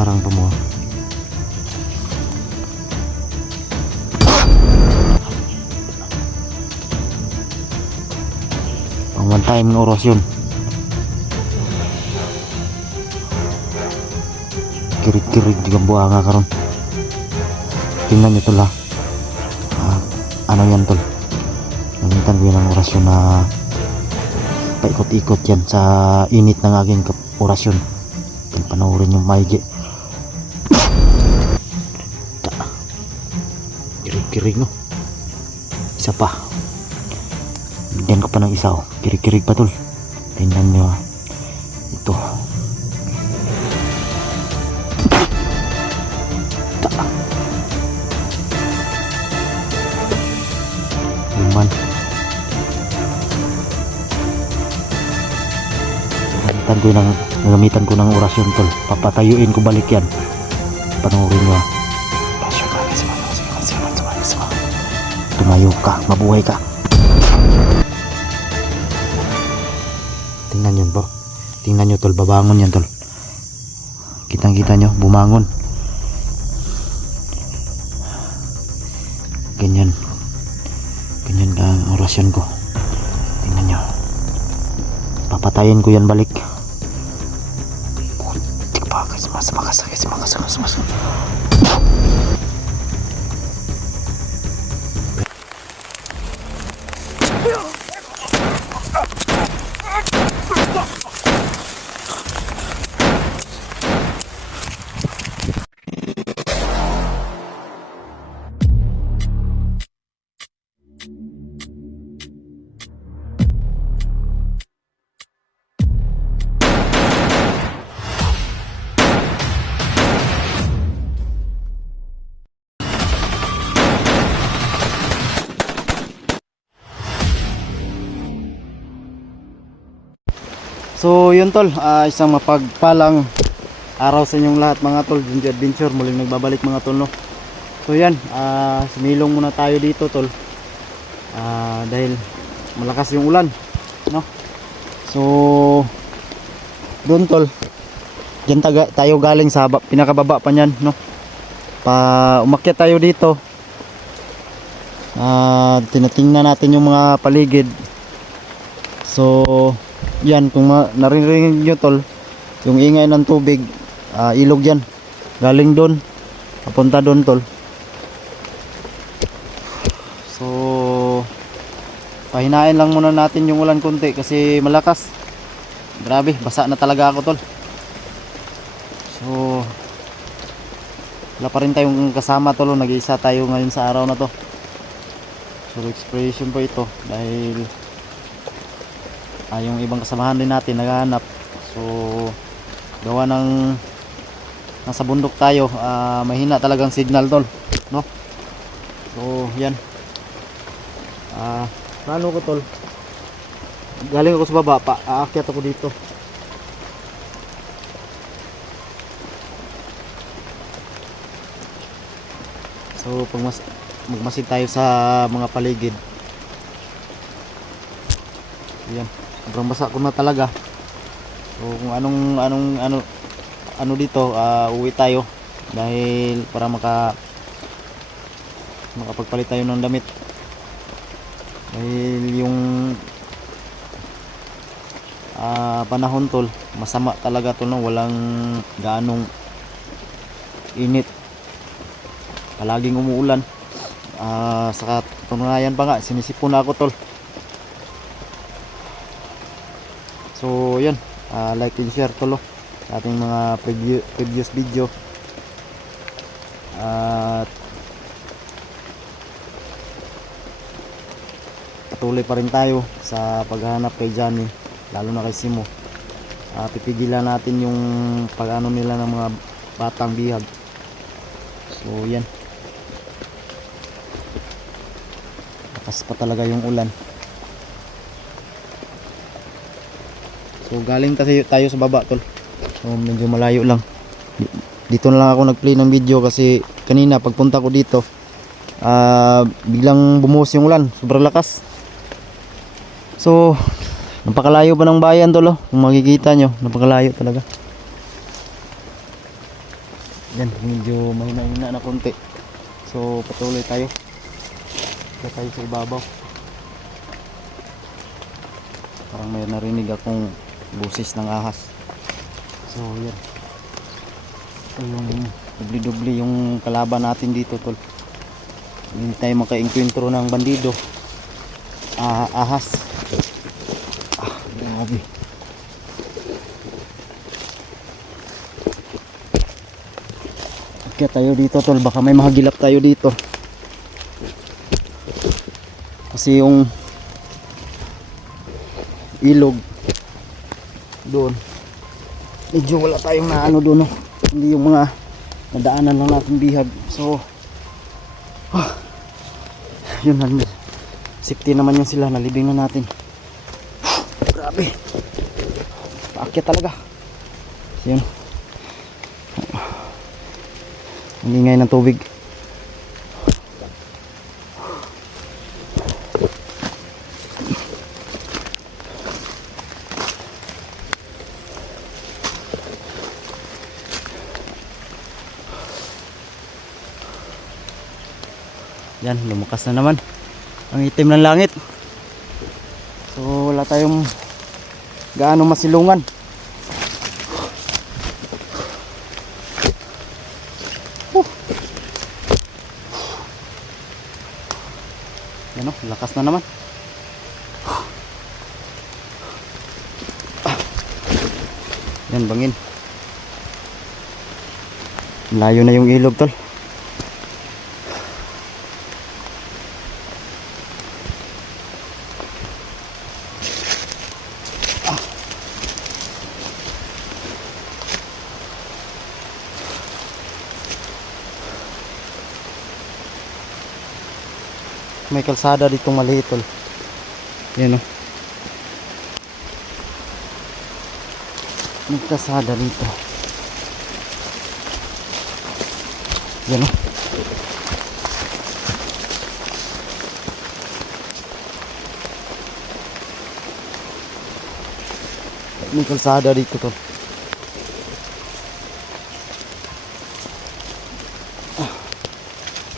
harang pa mo. Pang one time ng oras yun. Kirig-kirig di ka buhanga karon. Tingnan nyo tol ha. Ano yan tol, nalimutan ko yun ang orasyon na paikot-ikot yan sa init ng aking orasyon. Panoorin yung maigi. Kirig-kirig no. Isa pa, bigyan ko pa ng isa oh. Kirig-kirig pa tol. Tingnan nyo ito. Luman. Gamitan ko ng orasyon tol. Papatayuin ko balik yan. Panoorin nyo. Tumayo ka, mabuhay ka. Tingnan nyo po. Tingnan nyo tol, babangon yan tol. Kitang kita nyo, bumangon. Ganyan. Ganyan ka ang orasyon ko. Tingnan nyo. Papatayin ko yan balik. Mas. So yun tol, isang mapagpalang araw sa inyong lahat mga tol. Ginjo Adventure muling nagbabalik mga tol no. So yan, sumilong muna tayo dito tol, dahil malakas yung ulan no. So doon tol, dyan tayo galing sa pinakababa pa nyan no. Umakyat tayo dito, tinatingnan natin yung mga paligid. So yan, kung naririnig nyo tol, yung ingay ng tubig, ilog yan, galing doon papunta doon tol. So pahinain lang muna natin yung ulan konti kasi malakas. Grabe, basa na talaga ako tol. So wala pa rin tayong kasama tol, nag-iisa tayo ngayon sa araw na to. So exploration po ito dahil yung ibang kasamahan din natin naghahanap. So gawa ng nasa bundok tayo, mahina talagang signal tol no. So yan, paano ko tol, galing ako sa baba, aakyat ako dito. So magmasid tayo sa mga paligid. Yan, sobrang basa ko na talaga. So kung ano dito, uwi tayo dahil para makapagpalit tayo ng damit. Dahil yung panahon tol, masama talaga to no, walang gaanong init. Palaging umuulan. Sa katunayan pa nga, sinisipon ako tol. So yun, like and share tol sa ating mga previous video. Patuloy pa rin tayo sa paghahanap kay Johnny, lalo na kay Simo. Pipigilan natin yung pag-ano nila ng mga batang bihag. So yan, lakas pa talaga yung ulan. So galing kasi tayo sa baba tol, so medyo malayo lang. Dito na lang ako nag-play ng video kasi kanina pagpunta ko dito, biglang bumuhos yung ulan, sobrang lakas. So napakalayo pa ng bayan tol, kung makikita nyo, napakalayo talaga. Yan, medyo mahina-hina na konti. So patuloy tayo. Kaya tayo sa ibabaw. Parang may narinig akong busis ng ahas. So yan. Ito yung dubli-dubli yung kalaban natin dito, tol. Hindi tayo maka-encuentro ng bandido. Ahas. Grabe. Kaya tayo dito, tol, baka may mahagilap tayo dito. Kasi yung ilog doon, medyo wala tayong naano doon, no? Hindi yung mga nadaanan lang natin bihag. So yun lang, safety naman yun sila, nalibing na natin. Grabe, paakyat talaga. So yun, ang ingay ng tubig. Yan, lumakas na naman ang itim ng langit. So wala tayong gaano masilungan. Yan o, lakas na naman. Yan, bangin. Layo na yung ilog, tol. May kalsada dito maliit, tol. Yan o. May kalsada dito. Yan o. May kalsada dito, tol.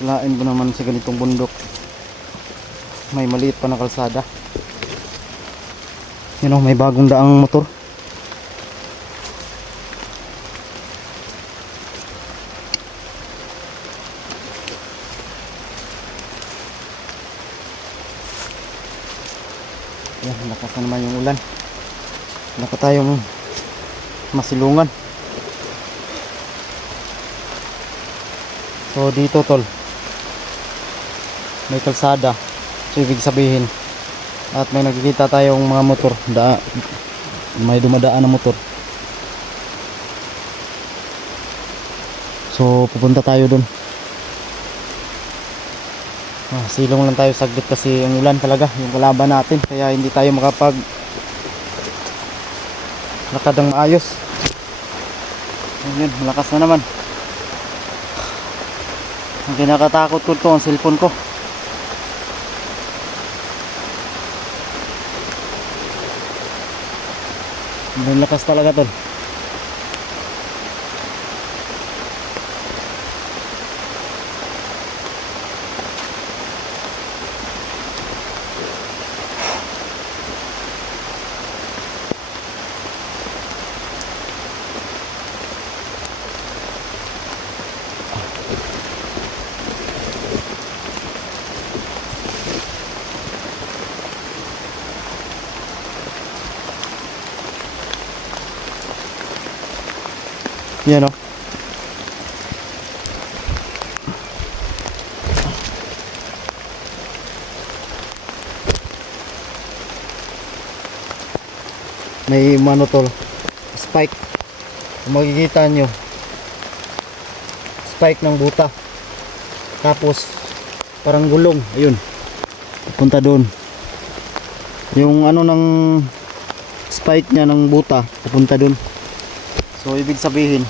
Lain ko naman sa ganitong bundok. May maliit pa na kalsada. Yan o, may bagong daang motor. Yan, lakas na naman yung ulan. Wala pa tayong masilungan. So dito, tol, may kalsada. So ibig sabihin, at may nakikita tayong mga motor, may dumadaan na motor. So pupunta tayo dun. Silong lang tayo saglit kasi ang ulan talaga yung kalaban natin, kaya hindi tayo makapag lakad ng maayos. Ayun, malakas na naman. Ang kinakatakot ko to, ang cellphone ko. Ang lakas talaga, tol. Yan o. May ano, tol, spike. Kung makikita nyo, spike ng buta. Tapos parang gulong. Ayun, punta doon. Yung ano ng spike nya ng buta, pupunta doon. So ibig sabihin,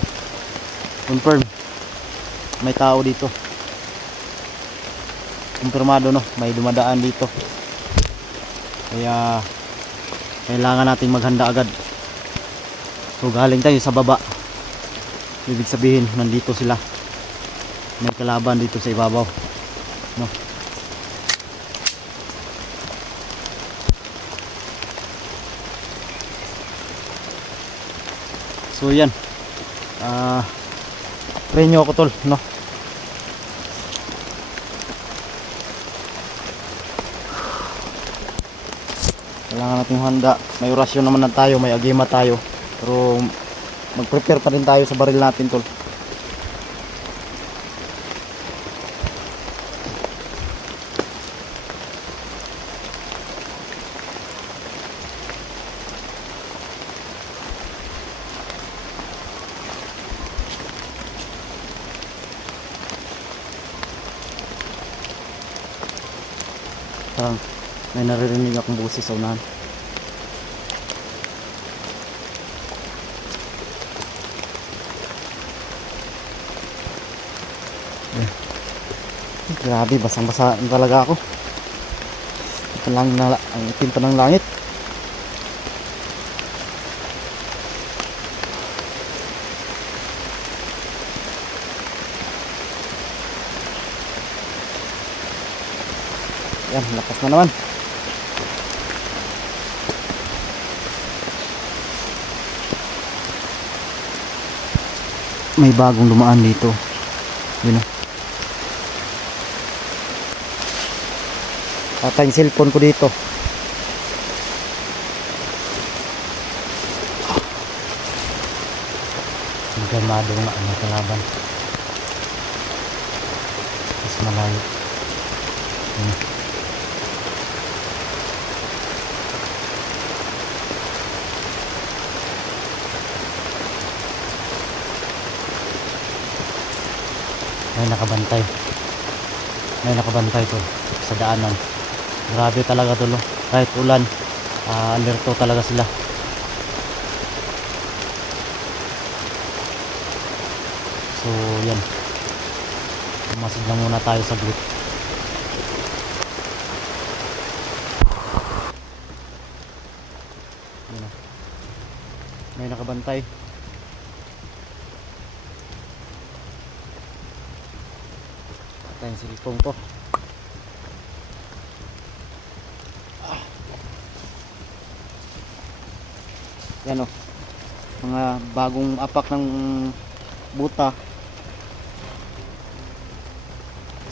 confirm, may tao dito. Kumpirmado, no, may dumadaan dito. Kaya kailangan nating maghanda agad. So galing tayo sa baba. ibig sabihin nandito sila, may kalaban dito sa ibabaw, no? So yan, pray nyo ako tol, no? Kailangan natin handa, may orasyon naman na tayo, may agima tayo, pero mag-prepare pa rin tayo sa baril natin tol. Parang may naririnig akong boses sa unahan. Grabe, basang-basa talaga ako. Ito lang na, ang itim pa ng langit. Yan, lakas na naman. May bagong dumaan dito. Yun o. Patay yung cellphone ko dito. Gamado nga ang kalaban. Mas malayo. Yun. May nakabantay to sa daanan. Grabe talaga to, kahit ulan, alerto talaga sila. So yan, pumasig lang muna tayo sa group. Yan, may nakabantay. Yung cellphone ko. Yan o, mga bagong apak ng buta,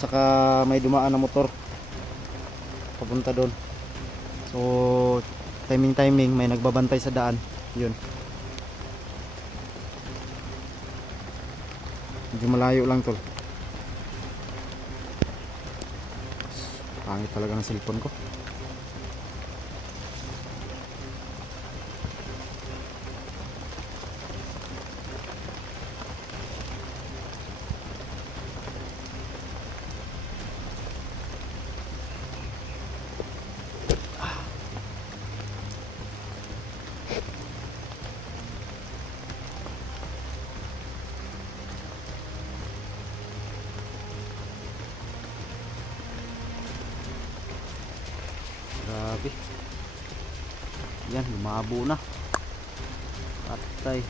saka may dumaan na motor papunta doon. So timing may nagbabantay sa daan. Yun, medyo malayo lang tol. Pangit talaga ng cellphone ko. Grabe. Yan, lumabo na. Patay.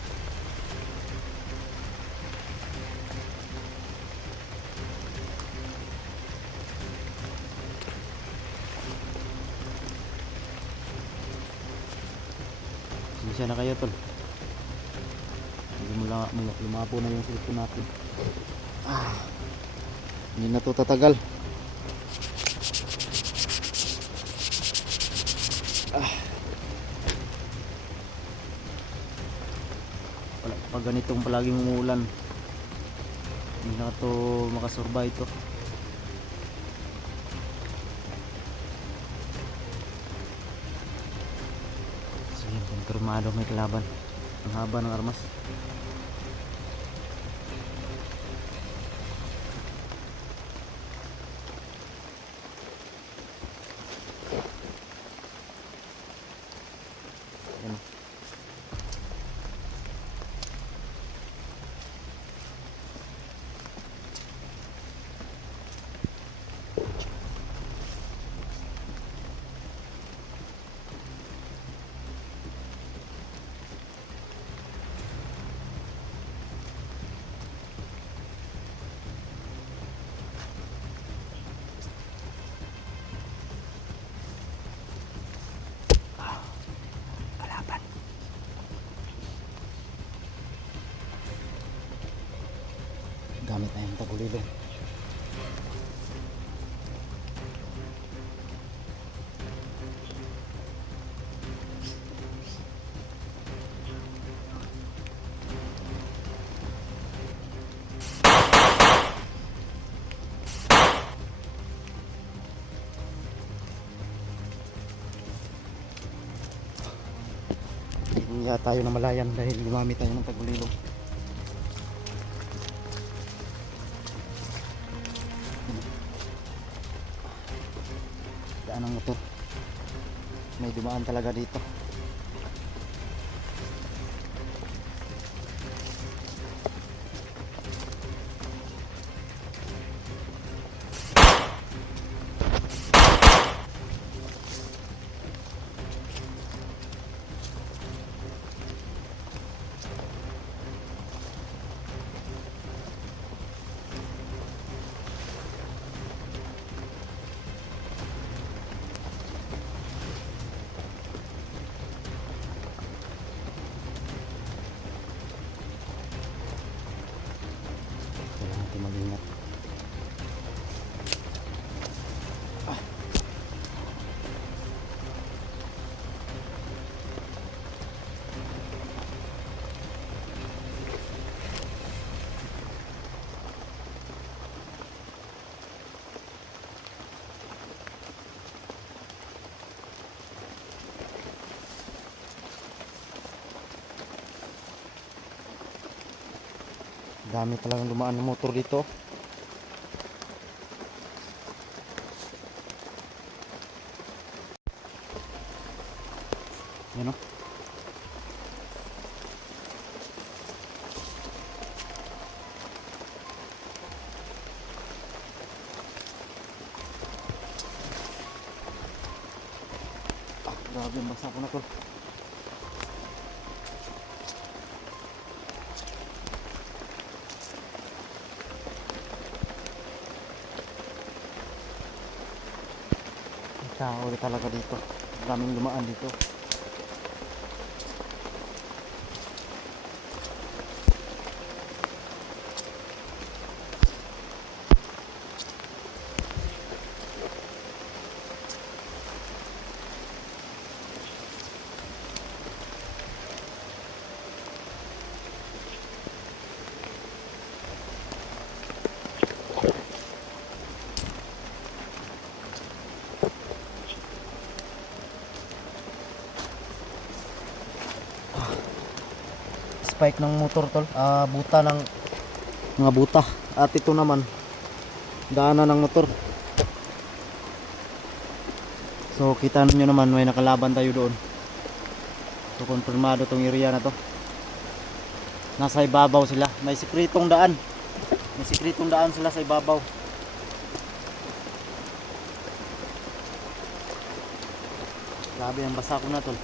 Sinsya na kayo tol. Lumabo na yung cellphone natin. Hindi na to tatagal. Pag ganitong palaging umuulan, hindi na ito makasurvive ito. So yun, konfirmado may kalaban. Ang haba ng armas. Yan. gamit na yung tagulilong. Hindi tayo na malayan dahil gumamit tayo ng tagulilong. Daan ng motor, may dumaan talaga dito. Kailangan natin mag-ingat. Dami talagang dumaan ng motor dito. Yan o. Grabe ang basa ko na to. Tao talaga dito. Daming dumaan dito. Spike ng motor tol, buta ng mga buta. At ito naman daanan ng motor. So kita niyo naman may nakalaban tayo doon. So konfirmado tong area na to. Nasa ibabaw sila, may sikretong daan. May sikretong daan sila sa ibabaw. Grabe ang basa ko na tol.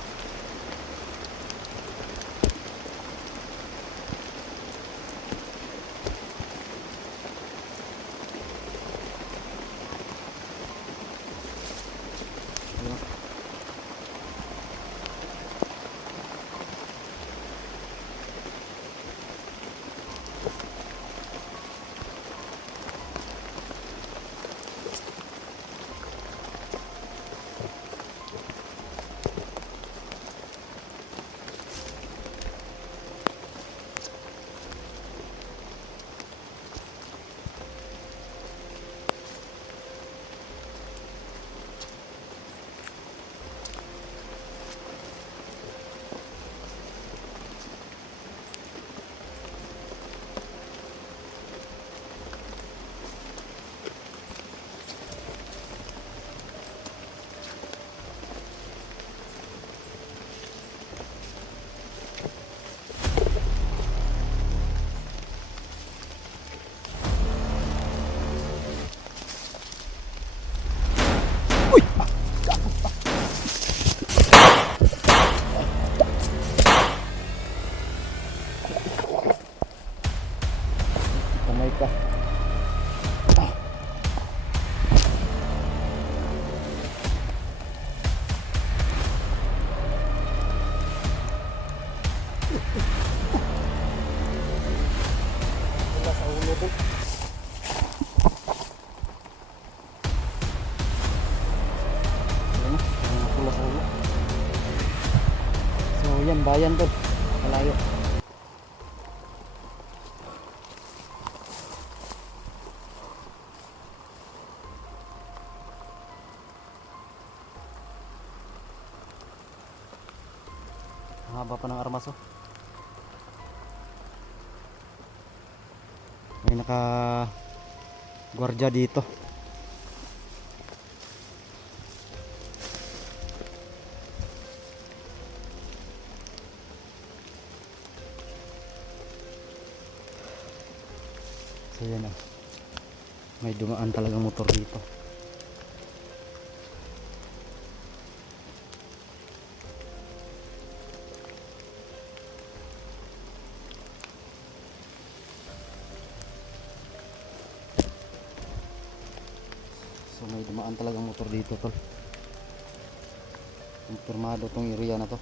Kamay ka. Wala sa ulo ko. bayan tol. Malayo. Ang haba pa ng armas oh. May naka gwardiya dito. So yan oh. May dumaan talagang motor dito. So may dumaan talagang motor dito tol. Kumpirmado tong area na to.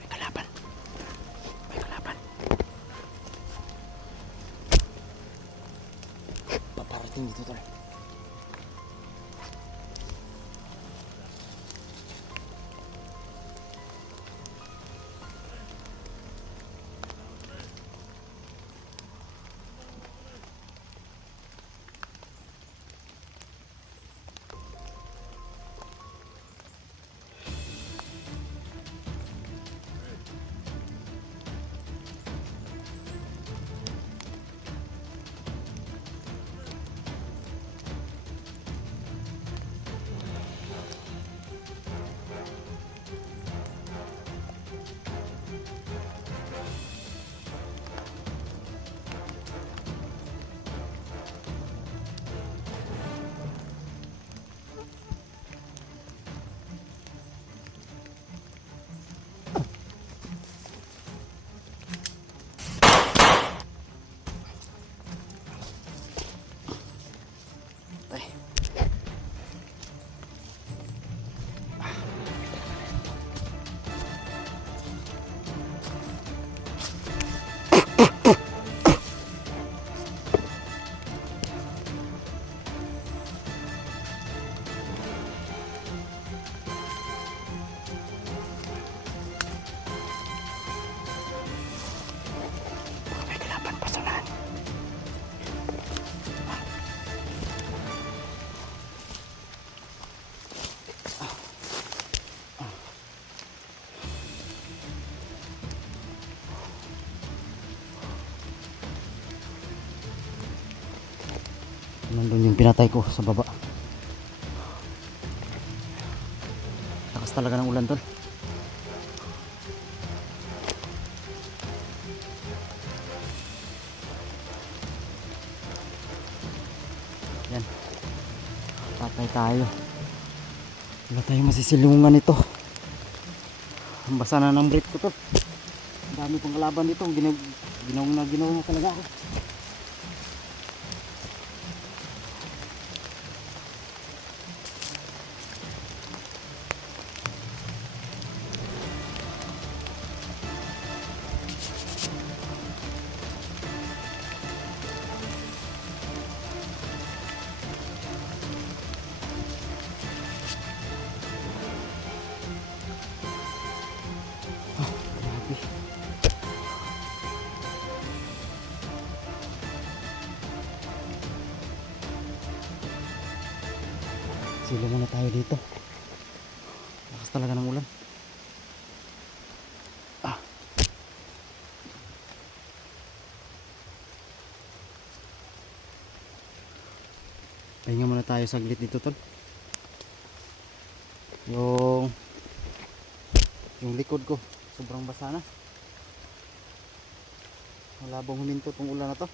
May kalaban. May kalaban. Paparating dito tol. May kalaban pa sa lahat. Nandun yung pinatay ko sa baba. Lakas talaga ng ulan tol. Yan. Patay tayo. Wala tayong masisilungan ito. Ang basa na ng breath ko tol. Ang dami pang kalaban dito. Ginaw na talaga ako. Silo muna tayo dito. Lakas talaga ng ulan. Pahinga muna tayo saglit dito tol. Yung likod ko sobrang basa na. Malabong huminto tong ulan na to.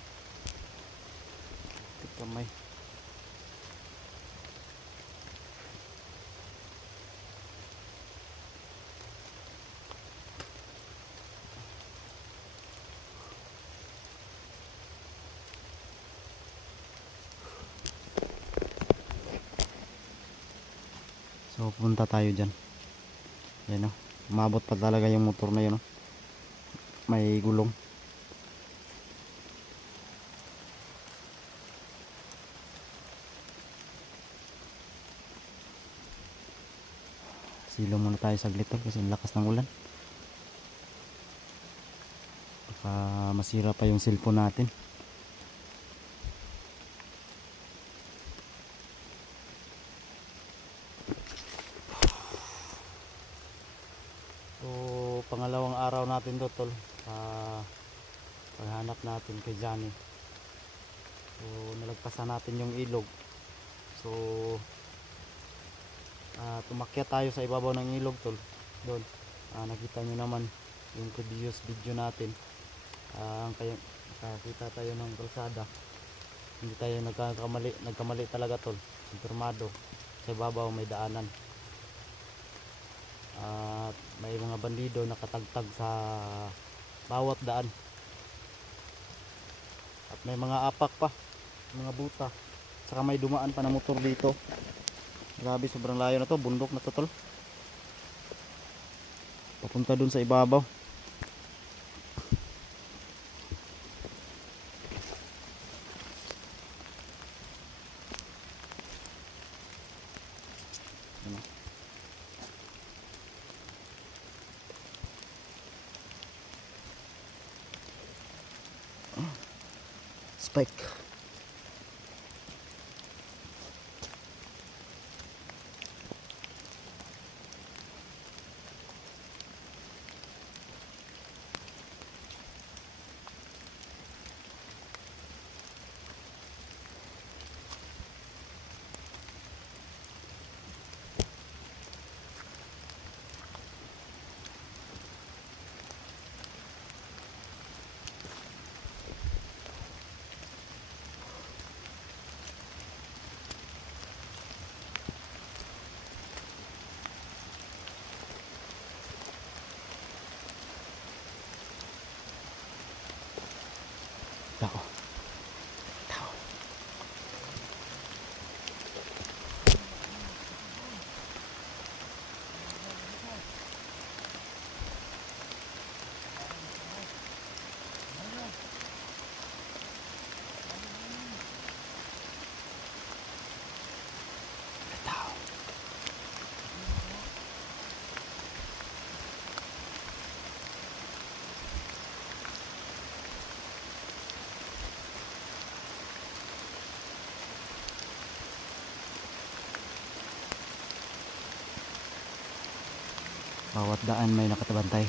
Kamay. So punta tayo dyan. Yan o, umabot pa talaga yung motor na yun o. May gulong. Silo muna tayo saglit tol kasi ang lakas ng ulan. Baka masira pa yung cellphone natin. So pangalawang araw natin to tol sa paghanap natin kay Johnny. So nalagpasan natin yung ilog. So tumakyat tayo sa ibabaw ng ilog tol. Doon nakita nyo naman yung previous video natin. Nakakita tayo ng kalsada. Hindi tayo nagkamali talaga tol. Impormado sa ibabaw may daanan. At may mga bandido nakatagtag sa bawat daan. At may mga apak pa, mga buta. Saka may dumaan pa na motor dito. Grabe, sobrang layo na to, bundok na to tol. Papunta dun sa ibabaw. Spike. Tao. Tao. Tao. Bawat daan may nakatabantay.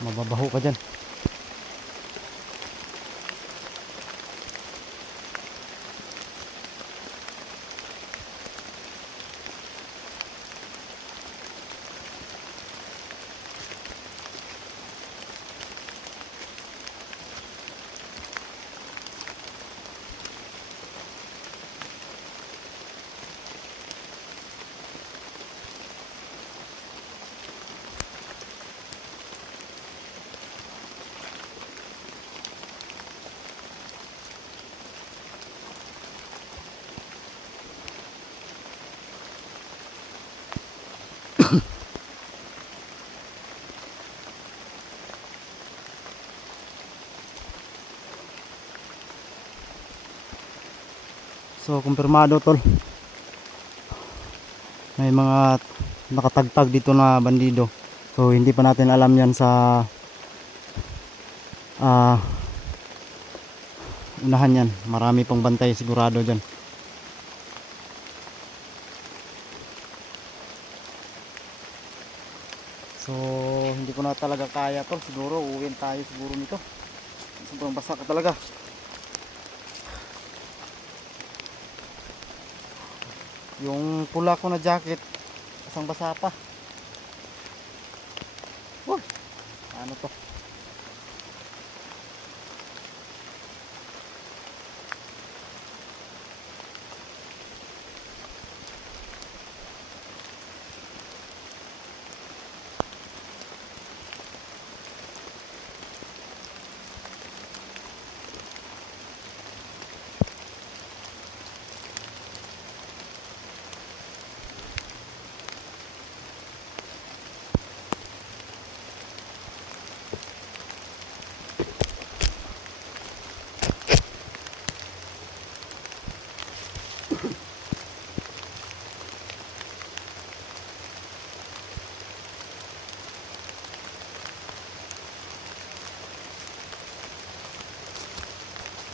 Mababaho ka dyan. So kumpirmado tol. May mga nakatagtag dito na bandido. So hindi pa natin alam yan sa unahan yan. Marami pang bantay sigurado dyan. So hindi ko na talaga kaya tol. Siguro uwiin tayo siguro nito. Sobrang basa ka talaga. Yung pula ko na jacket basang basa pa. Ano to?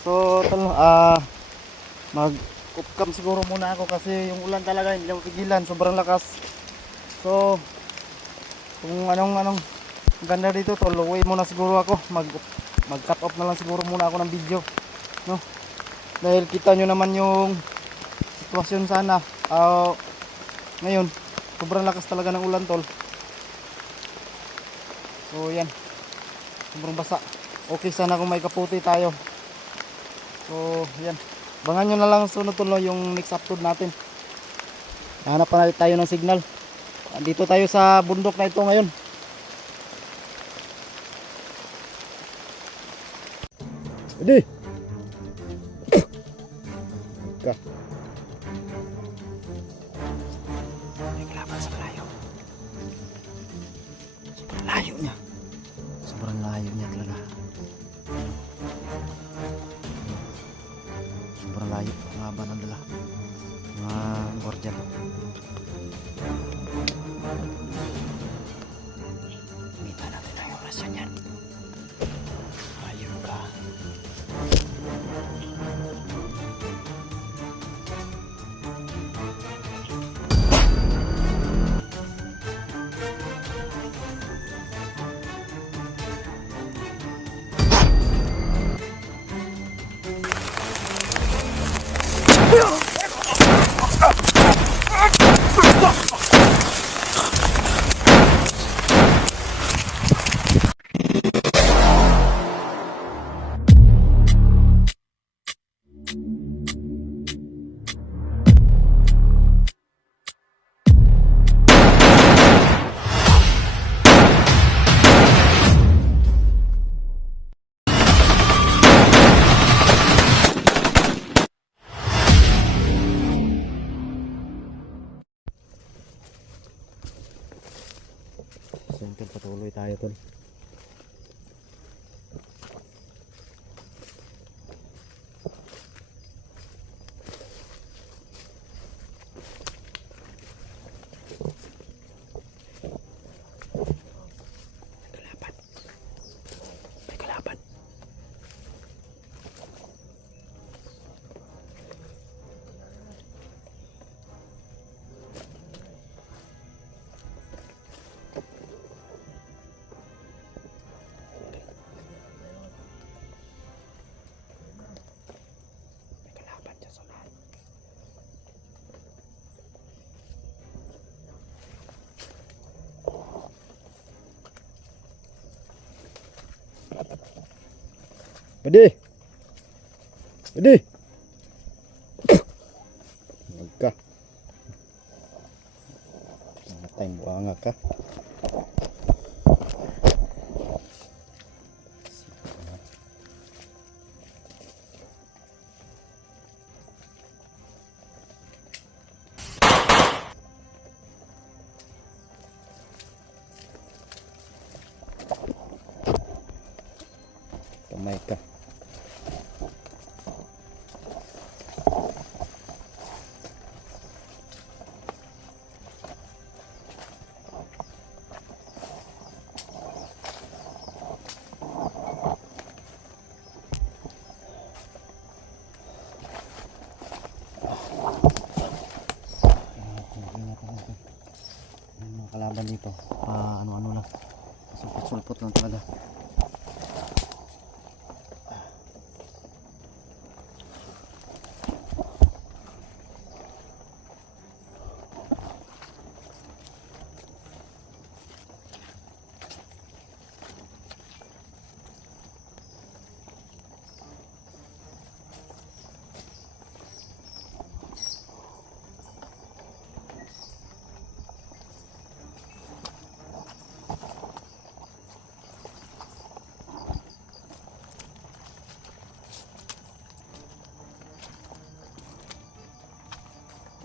So tol, mag-upcam siguro muna ako kasi yung ulan talaga hindi ako pigilan, sobrang lakas. So kung anong ganda dito tol, uwi muna siguro ako. Mag-cut off na lang siguro muna ako ng video, no? Dahil kita nyo naman yung sitwasyon sana. Ngayon sobrang lakas talaga ng ulan tol. So yan, sobrang basa. Okay sana kung may kaputi tayo. So yan, abangan nyo na lang sunod tuloy yung next upload natin. Hanap pa tayo ng signal. Dito tayo sa bundok na ito ngayon. Hindi ka naglaban sa malayo. Sobrang layo niya talaga. Sobrang layo, ang haba ng dala mga guardian. Kita natin ang orasyon yan. Ayun ka. So patuloy tayo tol. May kalaban. Pwede. Magka. Matay mo nga ka. Kamay ka. dito. Ano-ano lang. Sulpot-sulpot lang talaga.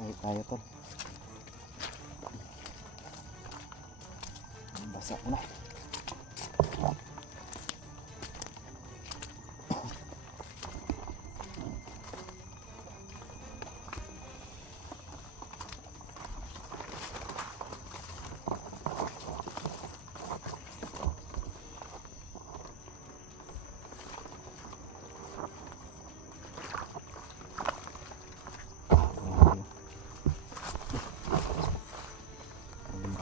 Ulit tayo tol. Basa ko na.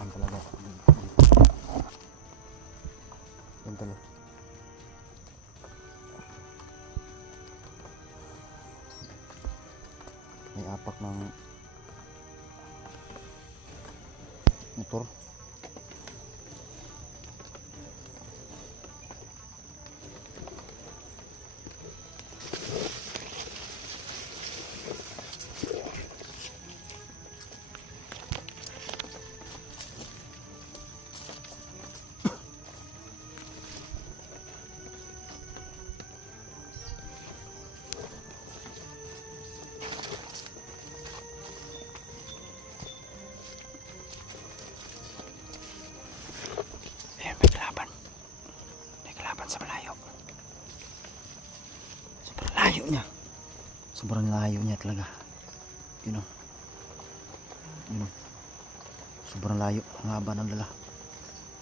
Talaga. Yan tol. May apak ng motor. Sa malayo. Sobrang layo niya. Sobrang layo niya talaga. You know. Sobrang layo. Ang haba ng lala.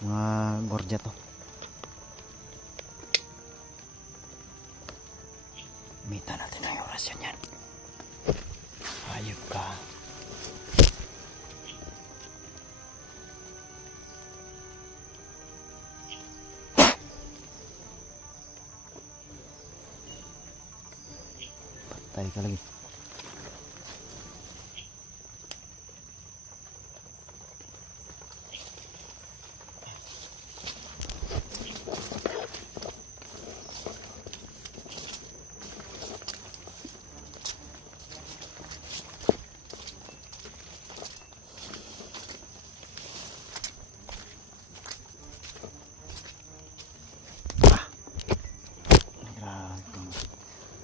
Mga gordya to. Mita natin ang orasyon yan. Hayop ka. Patay ka lagi.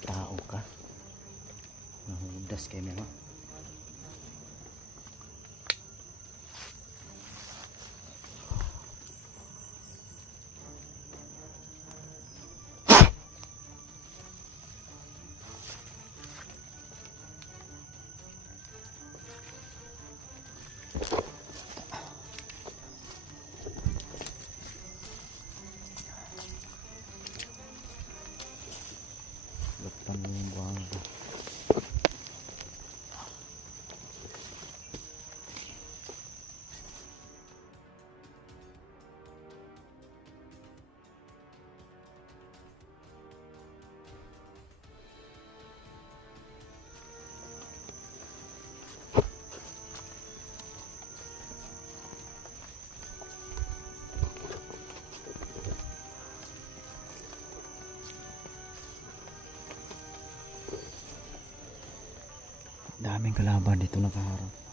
Tao ka. Nahudas kayo mo. Lupan mo yung buhang ko. Daming kalaban dito nakaharap.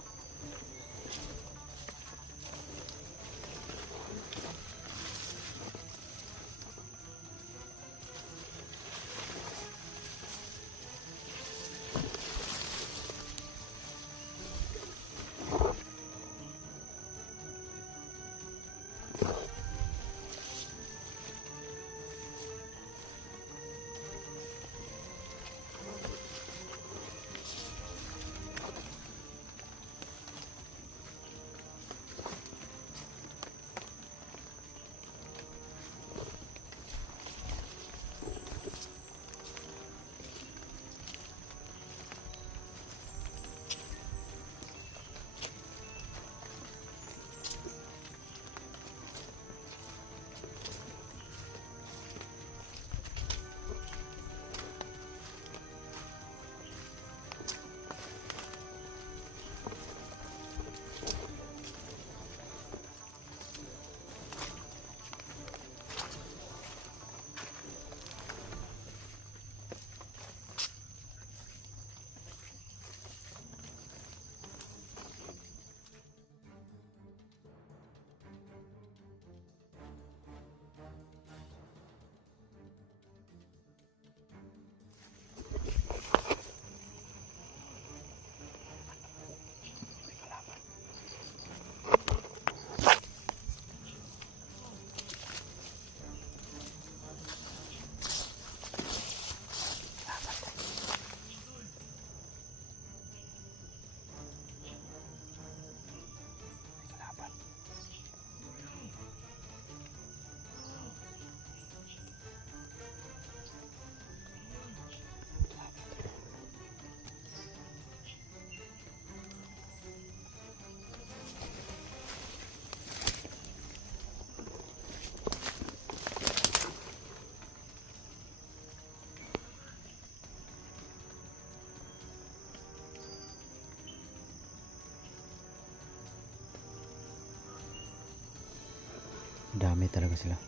Dami talaga sila.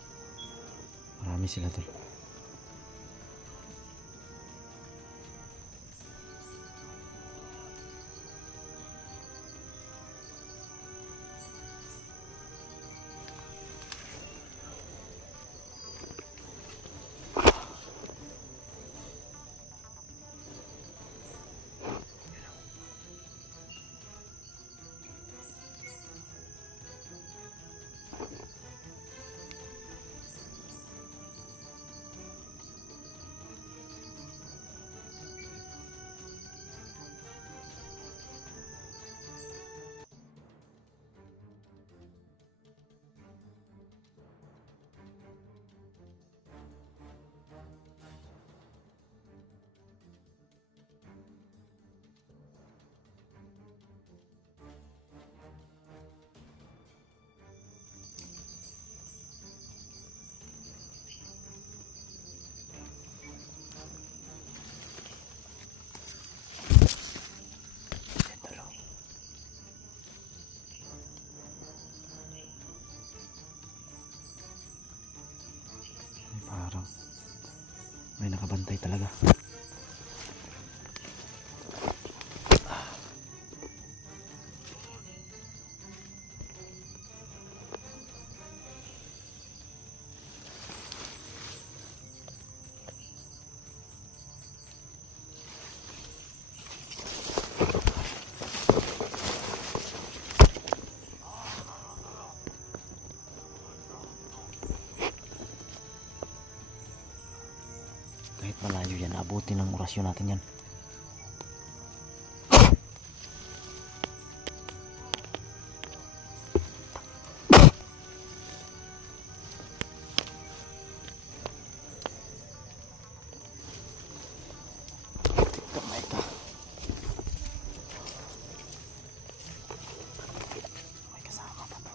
Marami sila tol. Parang may nakabantay talaga. Kahit malayo yan, abutin ng orasyon natin yan. Kamay ka. May kasama pa to.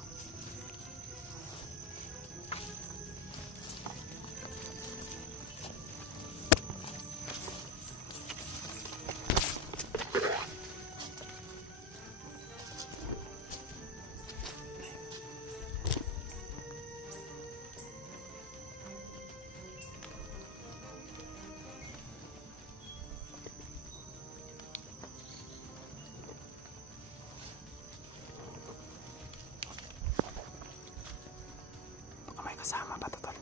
May kasama pa to tol.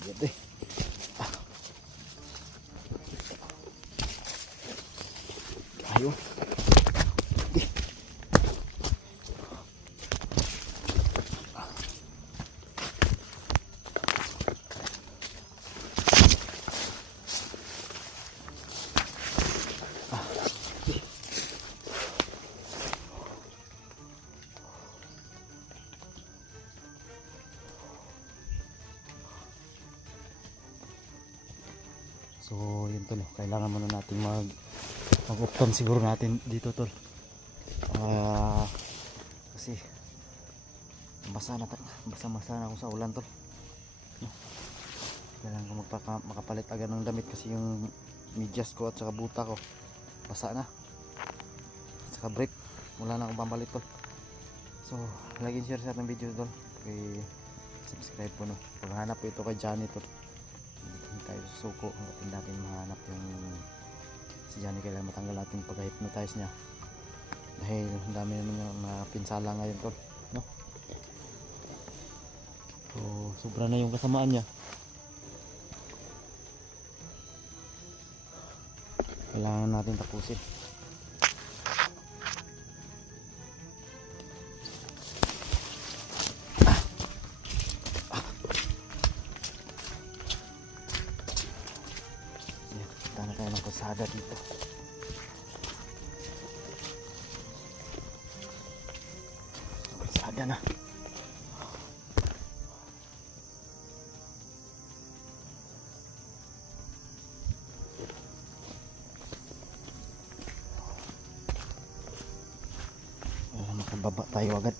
Gede. Ayo. Gede. So yun tol, kailangan muna natin mag-optan siguro natin dito tol. Kasi basa na ako sa ulan tol. No? Kailangan ko makapalit agad ng damit kasi yung medyas ko at saka buta ko basa na. At saka brief, wala na akong pambalik tol. So like and share sa ating video tol. Okay, subscribe po no. Paghanap po ito kay Johnny tol. Hindi tayo susuko hanggang natin mahanap yung si Johnny. Kailangan matanggal natin pag-hypnotize niya dahil ang dami naman yung pinsala ngayon tol, no? So sobra na yung kasamaan niya. Kailangan natin tapusin. kalsada dito. Kalsada na. Makababa tayo agad.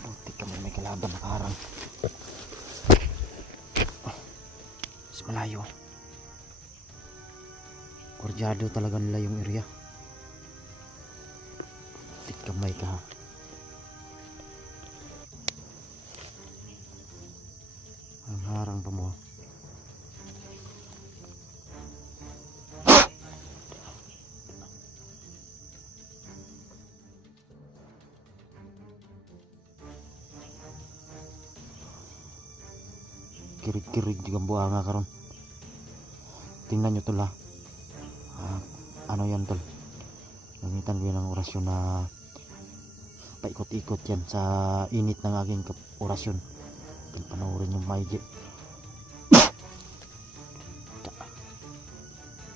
Buti kami may kalaban nakaharang. Mas malayo. Kurdyado talaga nila yung area. Buti kamay ka. Ang harang pa mo. Kirig-kirig di buanga karon. Tingnan nyo tol ha. Ano yan tol, gamitan ko yan ng orasyon na paikot-ikot yan sa init ng aking orasyon. Panoorin yung maigi.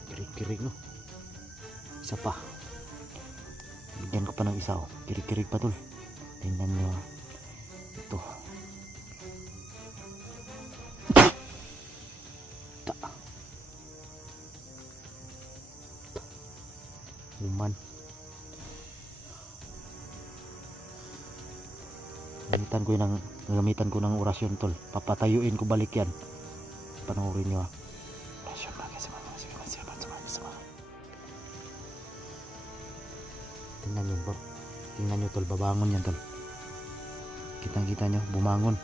Kirig-kirig no. Isa pa, bigyan ko pa ng isa oh. Kirig-kirig pa tol. Tingnan nyo ito. Human. Gamitan ko ng orasyon tol. Papatayuin ko balik yan. Panoorin nyo ha. Orasyon ba kasi tingnan nyo bro. Tingnan nyo tol, babangon yan tol. Kitang-kita nyo, bumangon.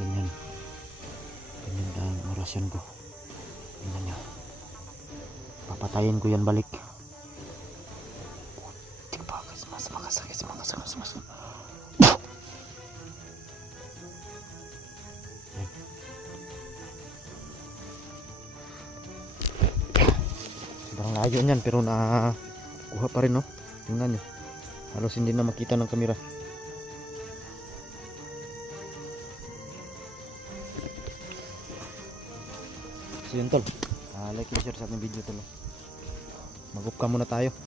Ganyan. Ganyan ang orasyon ko. Tingnan nyo. Papatayin ko yan balik. Mas. Sobrang layo niyan pero kuha pa rin no. Tingnan nyo. Halos hindi na makita ng kamera. So yun tol. Like and share sa ating video tol. Mag-up ka muna tayo.